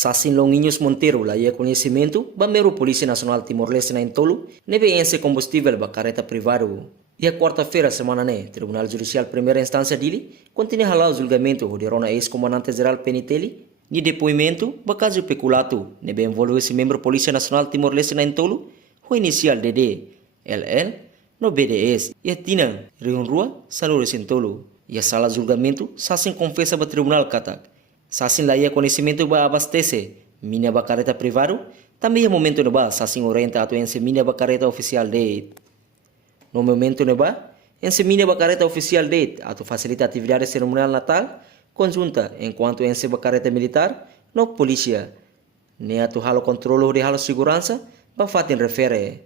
Sassin Longuinhos Monteiro lá ia conhecimento, Bamero Polícia Nacional Timor-Leste na Entolo, NBNC combustível ba careta privado. E a quarta-feira, semana né, Tribunal Judicial Primeira Instância dele, continua lá o julgamento de Rona ex-comandante-geral Penitelli, de depoimento, ba caso peculato, nebe envolve esse membro Polícia Nacional Timor-Leste na Entolo, o inicial DD, LL, no BDS, e a Tina, Rion Rua, Salure Sentolo. E a sala de julgamento, Sassin confessa ba Tribunal Katak. Sassin lá ia conhecimento ba abastece, minha ba careta privado, também é momento no ba, Sassin orienta a atuência minha ba careta oficial de. No momento no ba, esse minha ba careta oficial de, atu facilita atividade cerimonial natal, conjunta, enquanto esse ba careta militar, no polícia. Ne atu halo controlo de halo segurança, ba fatin refere.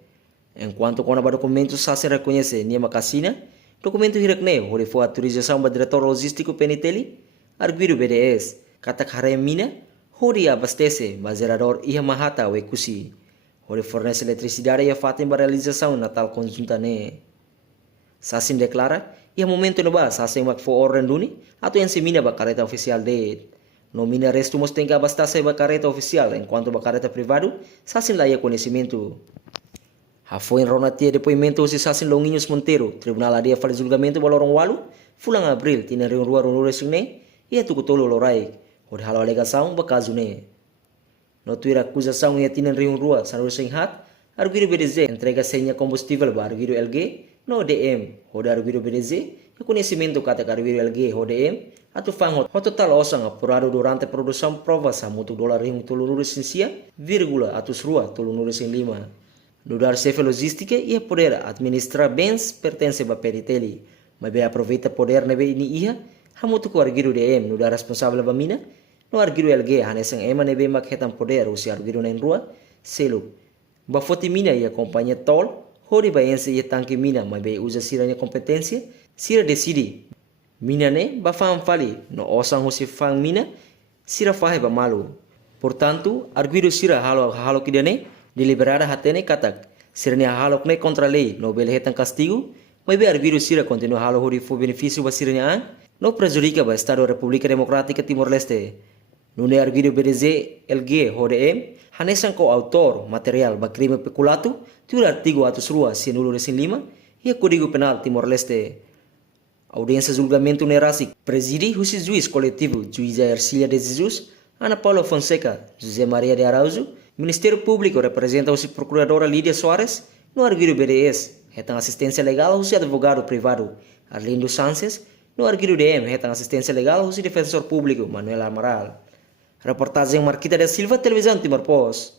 Enquanto com a documento Sassin reconhece Nima Cassina, documento hirakne, onde foi a autorização do diretor logístico Penitelli, arguido BDS, katak haremina, onde abastece, mas gerador ia mahata o ekusi, onde fornece eletricidade e a fatem para realização na tal conjunta ne. Sassin declara, e a momento no ba, Sassin mak for ordem duni, atau yang semina ba careta oficial de. No mina resto mos tem que abastecer ba careta oficial, enquanto ba careta privado, Sassin lá ia conhecimento. Foi em ronatia depoimento si Sassin Longuinhos Monteiro, Tribunal adia faz julgamento balorong walu, fulang abril, tina riung rua rung resune, ia tu kutolo lorai, onde halo alegação ba caso ne. No tuir acusação ia tina riung rua, sanur singhat, arguido BDZ entrega senha combustível ba arguido LG, no DM, onde arguido BDZ, e conhecimento kata arguido LG, o DM, atu fang o total osang apurado durante produção provas a mutu dolar riung tulu nuresinsia, vírgula atus rua tulu nuresin lima. No dar chefe logística e poder administrar bens pertence a Penitelli, mas bem aproveita poder nebe ini ia, hamutu ko argiru DM no dar responsável ba mina, no argiru LG hanesang ema nebe makhetan poder usi argiru na rua, selo. Ba foti mina ia companhia tol, hori ba ense ia tanque mina, mas bem usa siranya competência, sira decide. Mina ne ba fam fali, no osang usi fang mina, sira fahe ba malu. Portanto, argiru sira halo kidane, deliberada hatene katak, sirnia halok ne contra lei, no belhetan castigo, mas be arbiru sira continua halo hori fu benefício ba sirnia an, no prejudica ba Estado República Democrática Timor-Leste. No ne arbiru BDZ LG HDM, hanesan ko autor material ba crime peculato, tu artigo atus rua sinulo resin lima, e a Código Penal Timor-Leste. Audiência julgamento ne rasik, presidi husi juiz coletivo, juíza Ercilia de Jesus, Ana Paula Fonseca, José Maria de Araujo, Ministério Público representa o procuradora Lídia Soares, no arguido BDS, retam assistência legal o advogado privado Arlindo Sánchez, no arguido DM, retam assistência legal o defensor público Manuel Amaral. Reportagem Marquita da Silva, Televisão Timor Post.